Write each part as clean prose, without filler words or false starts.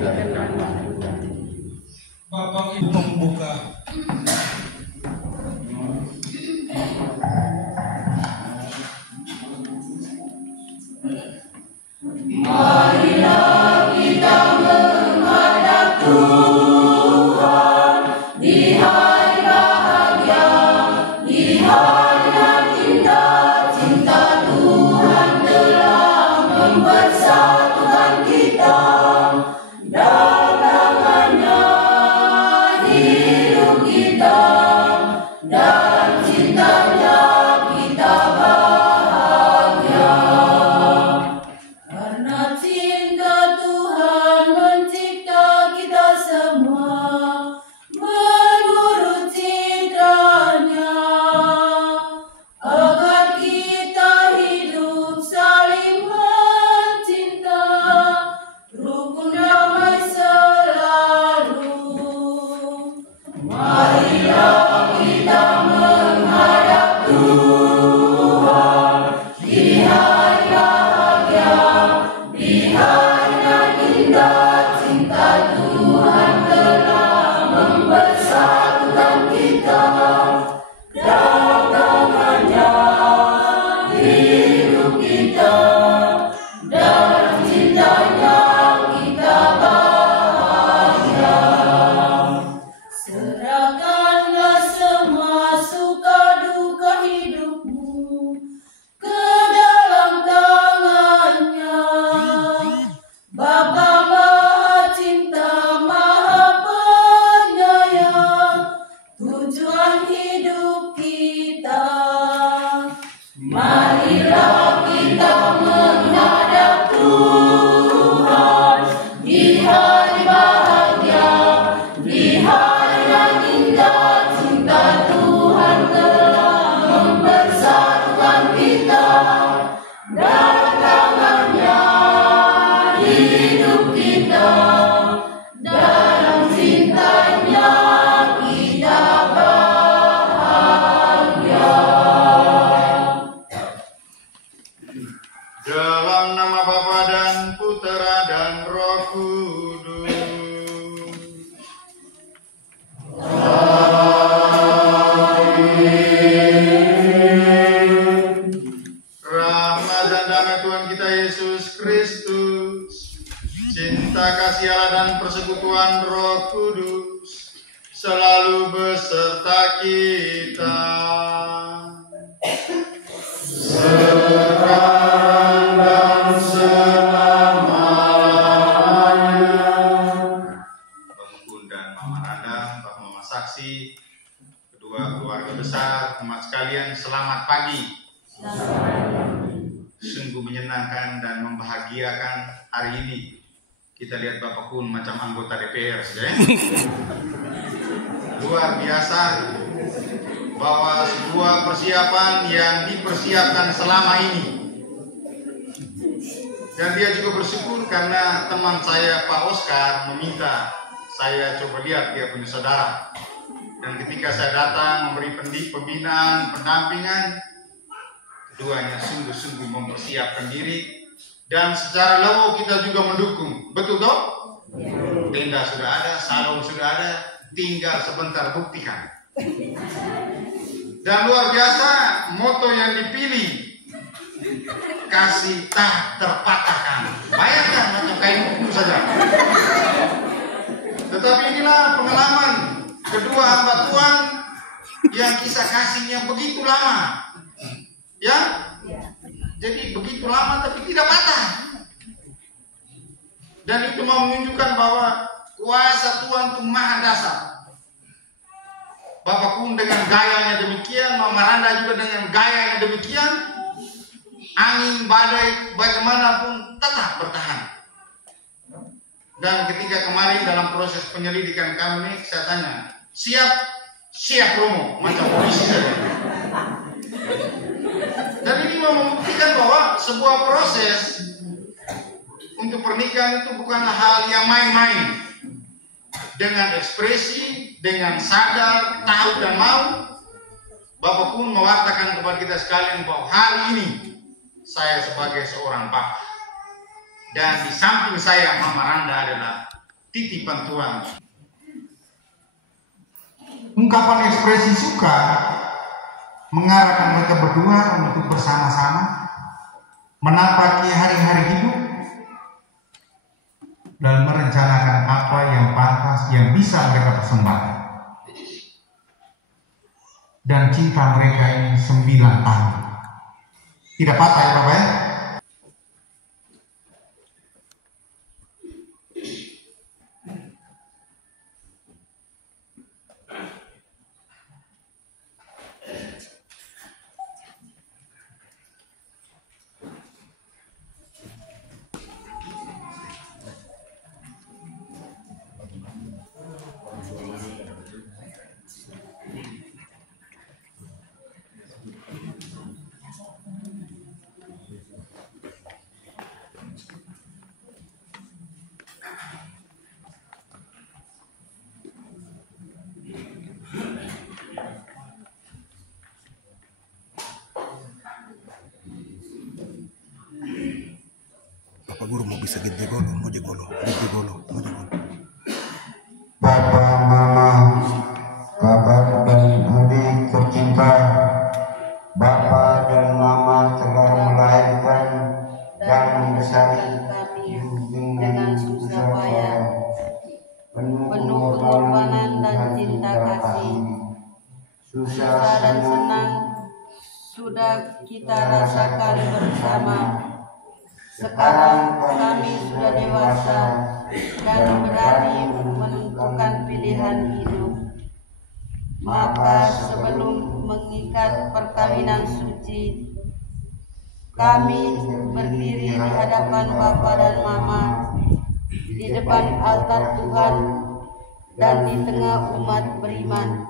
Bapak Ibu membuka. Marilah kita menghadap Tuhan di hari bahagia, di hari yang indah. Cinta Tuhan telah mempersatukan kita. Dalam hidup kita, dalam cintanya kita bahagia. Karena cinta Tuhan mencipta kita semua menurut citranya, agar kita hidup saling mencinta, rukun damai selalu. Marilah kita menghadap Tuhan di hari bahagia, di hari yang indah. Cinta Tuhan telah mempersatukan kita. Dalam tangannya hidup kita, dalam cintanya kita bahagia. Serahkanlah semua suka duka hidupmu ke dalam tangannya. Bapa Maha Cinta, Maha Penyayang, tujuan hidup kita. Marilah kita menghadap Tuhan di hari bahagia, di hari yang indah. Cinta Tuhan telah mempersatukan kita. Dalam tangannya hidup kita, dalam cintanya kita bahagia. Dalam nama Bapa dan Putera dan Roh Kudus. Rahmat dan damai Tuhan kita Yesus Kristus, cinta kasih Allah dan persekutuan Roh Kudus selalu beserta kita. Sekarang dan selamanya. Bang Kun dan Mama Randa, Bang Mama Saksi, kedua keluarga besar, umat sekalian, selamat pagi. Sungguh menyenangkan dan membahagiakan hari ini. Kita lihat Bapak Kun macam anggota DPR saja. Luar biasa bahwa sebuah persiapan yang dipersiapkan selama ini. Dan dia juga bersyukur karena teman saya Pak Oscar meminta saya coba lihat dia punya saudara. Dan ketika saya datang memberi pembinaan, pendampingan, keduanya sungguh-sungguh mempersiapkan diri. Dan secara lewo kita juga mendukung. Betul toh? Tenda sudah ada, salon sudah ada, tinggal sebentar buktikan. Dan luar biasa moto yang dipilih, kasih tak terpatahkan. Bayangkan macam kain buku saja. Tetapi inilah pengalaman kedua hamba Tuhan yang kisah kasihnya begitu lama. Ya? Jadi begitu lama tapi tidak patah. Dan itu mau menunjukkan bahwa kuasa Tuhan itu maha dasar. Bapak Kun dengan gayanya demikian, Mama Randa juga dengan gaya yang demikian. Angin, badai, bagaimanapun tetap bertahan. Dan ketika kemarin dalam proses penyelidikan kami, saya tanya, siap Romo, macam polisi saja. Dan ini mau membuktikan bahwa sebuah proses untuk pernikahan itu bukanlah hal yang main-main. Dengan ekspresi, dengan sadar, tahu dan mau, Bapak pun mewatakan kepada kita sekalian bahwa hari ini saya sebagai seorang bapak dan di samping saya Mama Randa adalah titipan Tuhan. Ungkapan ekspresi suka mengarahkan mereka berdua untuk bersama-sama menapaki hari-hari hidup dan merencanakan apa yang pantas yang bisa mereka persembahkan. Dan cinta mereka ini 9 tahun. Tidak patah ya Bapak ya? Bapak Guru mau bisa gede golo, mau jegolo. Bapak, Mama, kakak dan adik tercinta, Bapak dan Mama telah melahirkan dan membesarkan kami dengan susah payah, penuh pengorbanan dan cinta kasih. Susah dan senang sudah kita rasakan bersama. Sekarang kami sudah dewasa dan berani menentukan pilihan hidup. Maka sebelum mengikat perkawinan suci, kami berdiri di hadapan Bapa dan Mama, di depan altar Tuhan dan di tengah umat beriman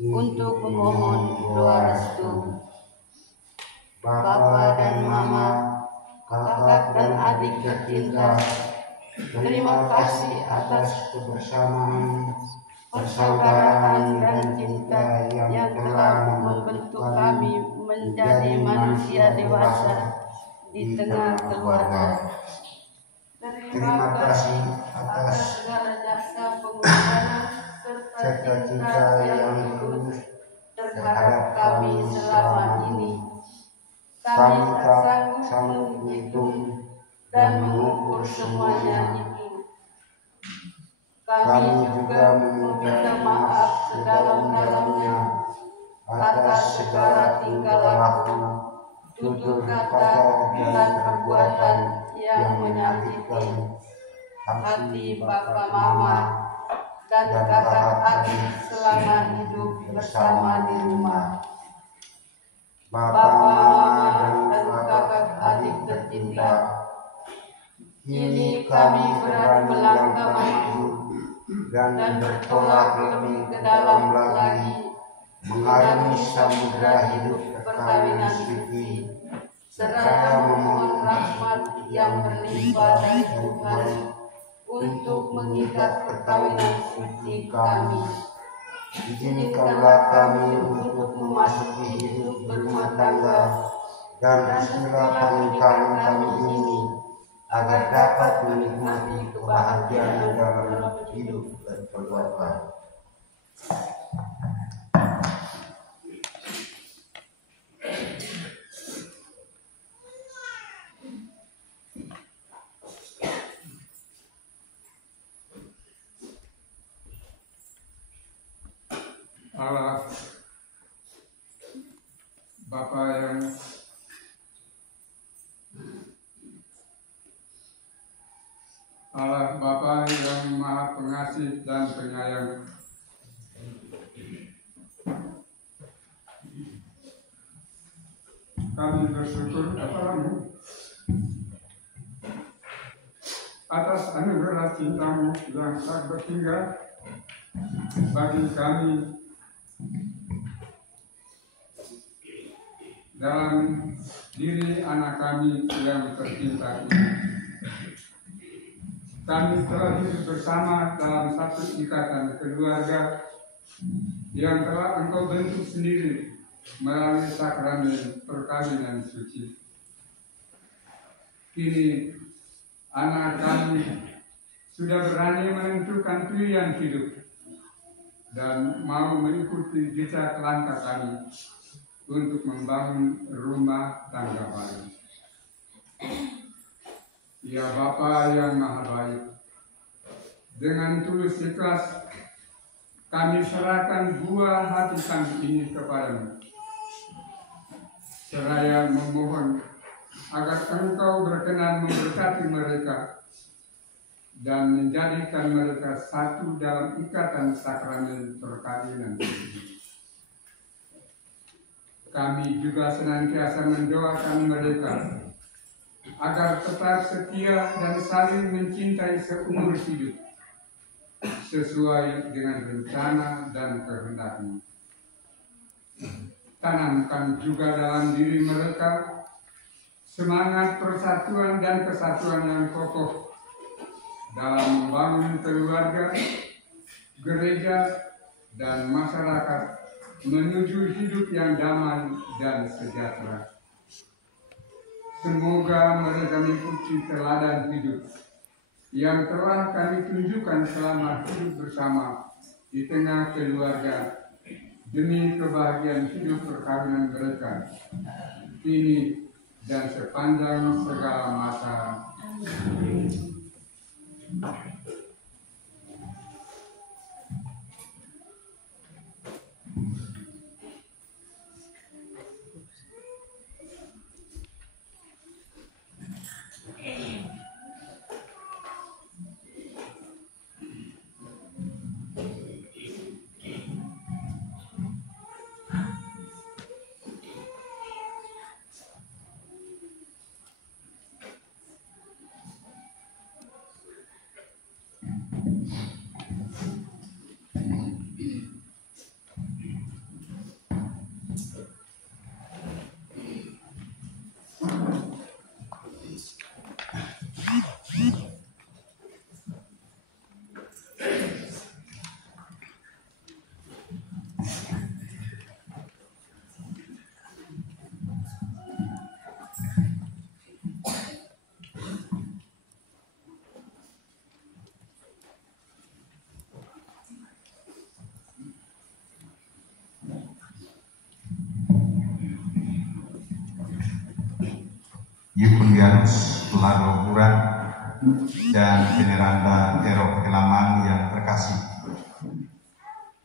untuk memohon doa restu. Bapa dan Mama, kakak dan adik tercinta, terima kasih atas kebersamaan, persaudaraan dan cinta yang telah membentuk kami menjadi manusia dewasa di tengah keluarga. Terima kasih atas segala jasa pengorbanan serta cinta yang tulus terhadap kami selama ini. Kami tak sanggup menghitung dan mengukur semuanya itu. Kami juga meminta maaf sedalam-dalamnya atas segala tingkah laku, tutur kata, dan perbuatan yang menyakiti hati Bapa Mama dan kakak adik selama hidup bersama di rumah. Bapak, Mama, dan kakak adik tercinta, kini kami berani melangkah maju dan bertolak lebih ke dalam lagi, mengarungi samudera hidup perkawinan suci, serta memohon rahmat yang berlimpah dari Tuhan untuk mengikat perkawinan suci kami. Izinkanlah kami untuk memasuki hidup berumah tangga dan bismillah pernikahan kami ini agar dapat menikmati kebahagiaan dalam hidup dan keluarga. Allah Bapa yang Maha Pengasih dan Penyayang, kami bersyukur kepadamu atas anugerah cintamu yang tak berhingga bagi kami dalam diri anak kami yang tercinta ini. Kami telah hidup bersama dalam satu ikatan keluarga yang telah Engkau bentuk sendiri melalui sakramen perkawinan suci. Kini anak kami sudah berani menentukan pilihan hidup dan mau mengikuti jejak langkah kami untuk membangun rumah tangga baru. Ya Bapa yang Maha Baik, dengan tulus ikhlas kami serahkan buah hati kami ini kepadamu, seraya memohon agar Engkau berkenan memberkati mereka dan menjadikan mereka satu dalam ikatan sakramen perkawinan. Kami juga senantiasa mendoakan mereka agar tetap setia dan saling mencintai seumur hidup sesuai dengan rencana dan kehendak-Mu. Tanamkan juga dalam diri mereka semangat persatuan dan kesatuan yang kokoh dalam membangun keluarga, gereja, dan masyarakat menuju hidup yang damai dan sejahtera. Semoga mereka mengikuti teladan hidup yang telah kami tunjukkan selama hidup bersama di tengah keluarga demi kebahagiaan hidup perkawinan mereka kini dan sepanjang segala masa. Yukundianus Lagoburan dan Veneranda Ero Kelaman yang terkasih,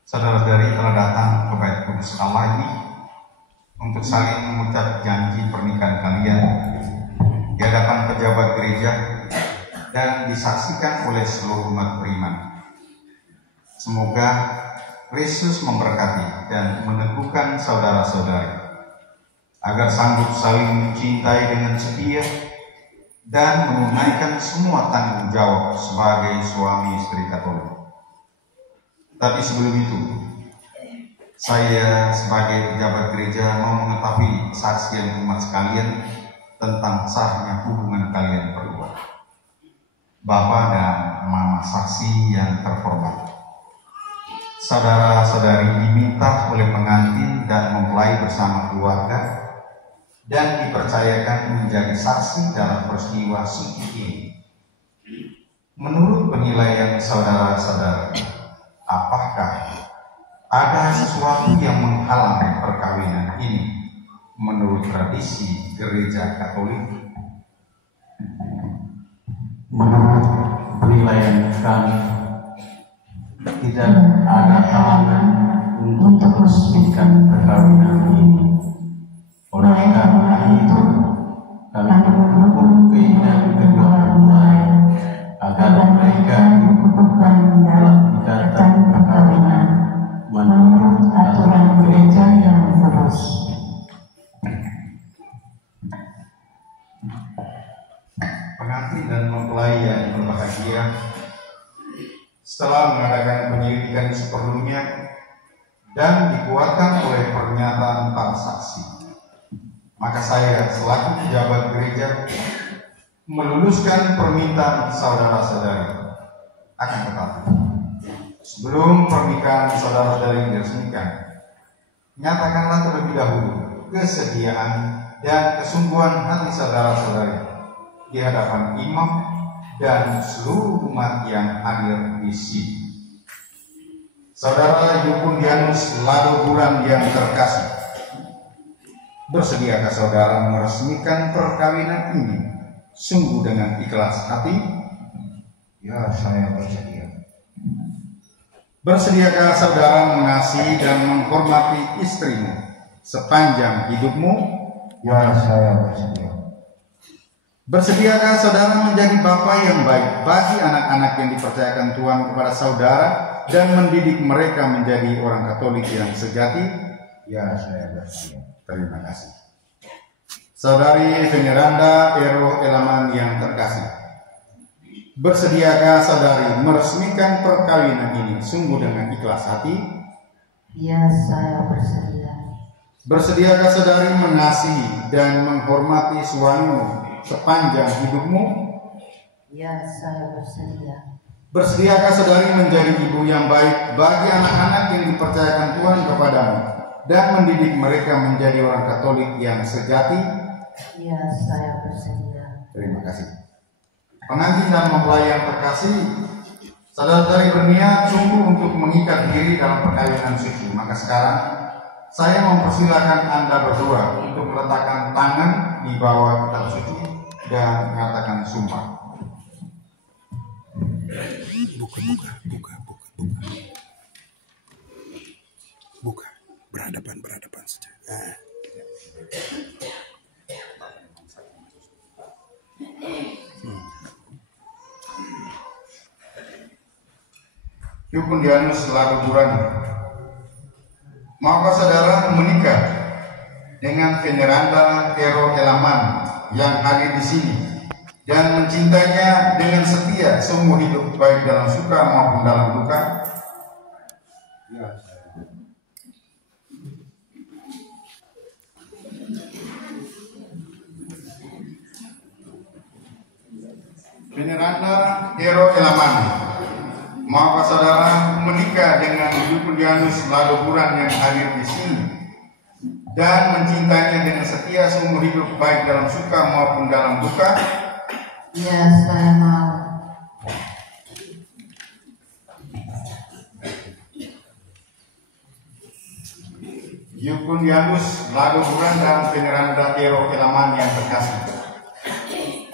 saudara-saudari telah datang ke Bait Kudus Allah ini untuk saling mengucap janji pernikahan kalian di hadapan pejabat gereja dan disaksikan oleh seluruh umat beriman. Semoga Kristus memberkati dan meneguhkan saudara-saudari agar sanggup saling mencintai dengan setia dan menunaikan semua tanggung jawab sebagai suami istri Katolik. Tapi sebelum itu, saya sebagai pejabat gereja mau mengetahui kesaksian umat sekalian tentang sahnya hubungan kalian berdua. Bapak dan Mama saksi yang terhormat, saudara-saudari diminta oleh pengantin dan mempelai bersama keluarga dan dipercayakan menjadi saksi dalam peristiwa suci ini. Menurut penilaian saudara-saudara, apakah ada sesuatu yang menghalang perkawinan ini menurut tradisi gereja Katolik? Menurut penilaian kami, tidak ada halangan untuk meresmikan perkawinan ini. Oleh karena itu, kami mendukung keinginan kedua mempelai agar mereka dikukuhkan dalam ikatan perkawinan menurut aturan gereja yang lurus. Pengantin dan mempelai yang berbahagia, setelah mengadakan penyelidikan seperlunya dan dikuatkan oleh pernyataan para saksi, maka saya selaku pejabat gereja meluluskan permintaan saudara-saudari. Akan tetapi, sebelum pernikahan saudara-saudari diresmikan, nyatakanlah terlebih dahulu kesediaan dan kesungguhan hati saudara-saudari di hadapan imam dan seluruh umat yang hadir di sini. Saudara Yukundianus Ladoburan yang terkasih, bersediakah saudara meresmikan perkawinan ini sungguh dengan ikhlas hati? Ya, saya bersedia. Bersediakah saudara mengasihi dan menghormati istrimu sepanjang hidupmu? Ya, saya bersedia. Bersediakah saudara menjadi bapa yang baik bagi anak-anak yang dipercayakan Tuhan kepada saudara dan mendidik mereka menjadi orang Katolik yang sejati? Ya, saya bersedia. Terima kasih. Saudari Veneranda Ero Elaman yang terkasih, bersediakah saudari meresmikan perkawinan ini sungguh dengan ikhlas hati? Ya, saya bersedia. Bersediakah saudari mengasihi dan menghormati suamimu sepanjang hidupmu? Ya, saya bersedia. Bersediakah saudari menjadi ibu yang baik bagi anak-anak yang dipercayakan Tuhan kepadamu dan mendidik mereka menjadi orang Katolik yang sejati? Ya, saya bersedia. Terima kasih. Pengantin dan mempelai yang terkasih, saudara-saudari berniat sungguh untuk mengikat diri dalam perkawinan suci. Maka sekarang saya mempersilakan Anda berdua untuk meletakkan tangan di bawah kitab suci dan mengatakan sumpah. Buka. Berhadapan saja. Yukundianus Ladoburan, maukah saudara menikah dengan Veneranda Ero Elaman yang hadir di sini dan mencintainya dengan setia seumur hidup baik dalam suka maupun dalam duka? Ya, saya. Veneranda Ero Elaman, maukah saudara menikah dengan Yukundianus Ladoburan yang hadir di sini dan mencintainya dengan setia seumur hidup baik dalam suka maupun dalam duka? Ya, saya mau. Yukundianus Ladoburan dan Veneranda Ero Elaman yang terkasih,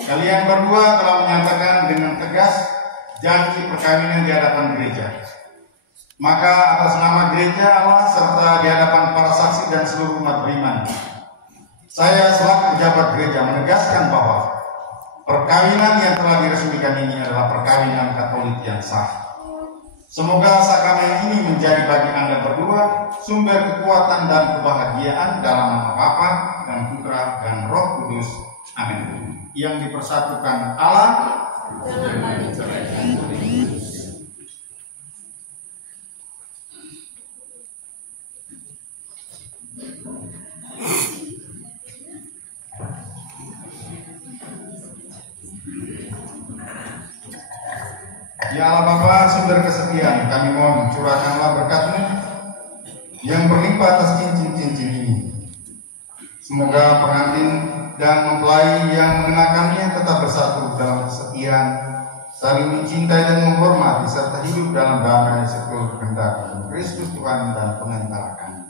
kalian berdua telah menyatakan dengan tegas janji perkawinan di hadapan gereja. Maka atas nama gereja Allah serta di hadapan para saksi dan seluruh umat beriman, saya selaku pejabat gereja menegaskan bahwa perkawinan yang telah diresmikan ini adalah perkawinan Katolik yang sah. Semoga sakramen ini menjadi bagi Anda berdua sumber kekuatan dan kebahagiaan dalam nama Bapa dan Putra dan Roh Kudus. Amin. Yang dipersatukan Allah dengan Ya Allah Bapa, sumber kesetiaan, kami mohon curahkanlah berkat-Mu yang berlimpah atas cincin-cincin ini. Semoga pengantin dan mempelai yang mengenakannya tetap bersatu dalam kesetiaan, saling mencintai dan menghormati serta hidup dalam damai seluruh kehendak Kristus Tuhan dan pengantara kami.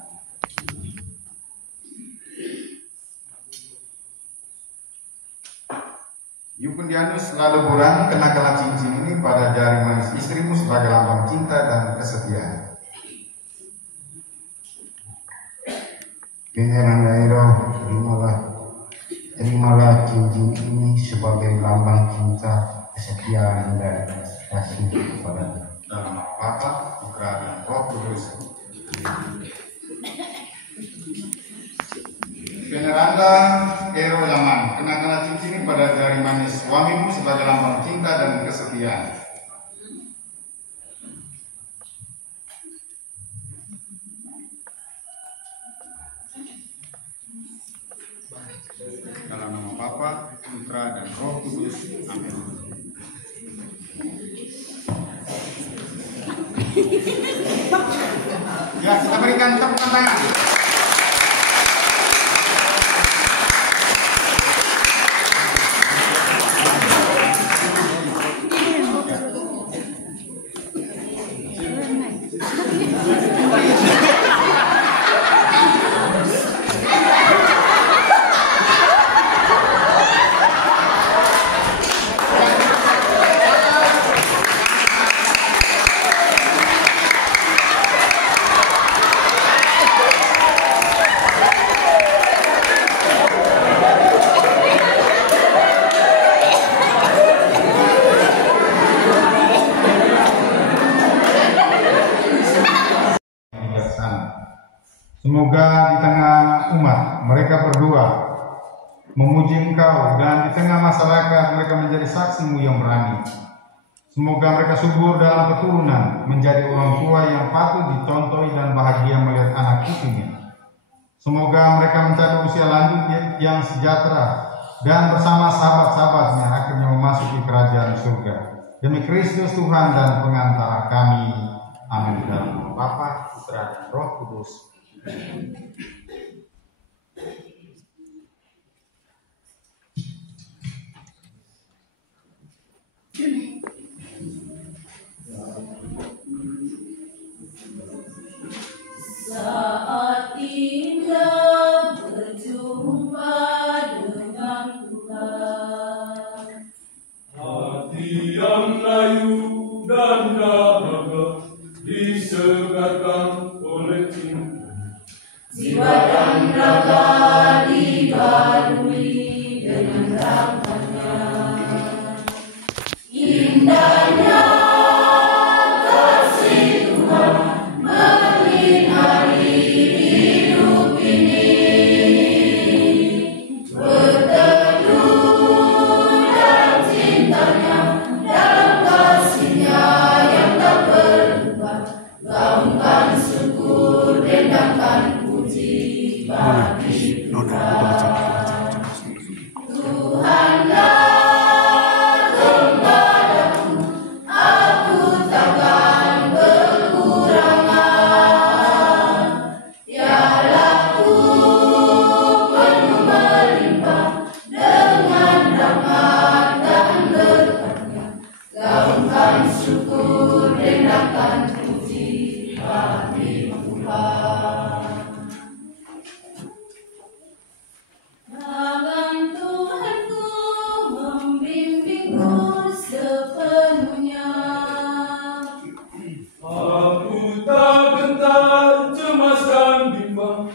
Yukundianus Ladoburan, kenakanlah cincin ini pada jari manis istrimu sebagai lambang cinta dan kesetiaan. Veneranda Ero, terimalah cincin ini sebagai lambang cinta, kesetiaan dan kasih kepada Dalam nama Bapa, Putra dan Roh Kudus. Veneranda Ero Elaman, kenakanlah cincin ini pada jari manis suamimu sebagai lambang cinta dan kesetiaan. Dalam nama Bapa, Putra dan Roh Kudus. Amin. Ya, kita berikan tepuk tangan. Semoga di tengah umat mereka berdua memuji Engkau, dan di tengah masyarakat mereka menjadi saksi-Mu yang berani. Semoga mereka subur dalam keturunan, menjadi orang tua yang patut dicontohi dan bahagia melihat anak cucunya. Semoga mereka mencapai usia lanjut yang sejahtera dan bersama sahabat-sahabatnya akhirnya memasuki kerajaan surga. Demi Kristus Tuhan dan pengantara kami. Amin. Dalam nama Bapa, Putra, dan Roh Kudus. Saat indah berjumpa dengan Tuhan, hati yang layu dan dahaga disegarkan oleh cinta, jiwa dan raga dibarui dengan rahmatnya. Indahnya kasih Tuhan menyinari hidup ini, berteduh dan cintanya dalam kasihnya yang tak berubah. Gaungkan syukur, dendangkan puji bagi Tuhan. Tuhanlah gembalaku, aku takkan kekurangan. Pialaku penuh melimpah dengan rahmat dan berkatnya. Gaungkan syukur, dendangkan puji bagi Tuhan. Tangan Tuhanku membimbingku sepenuhnya. aku tak gentar, cemas dan bimbang.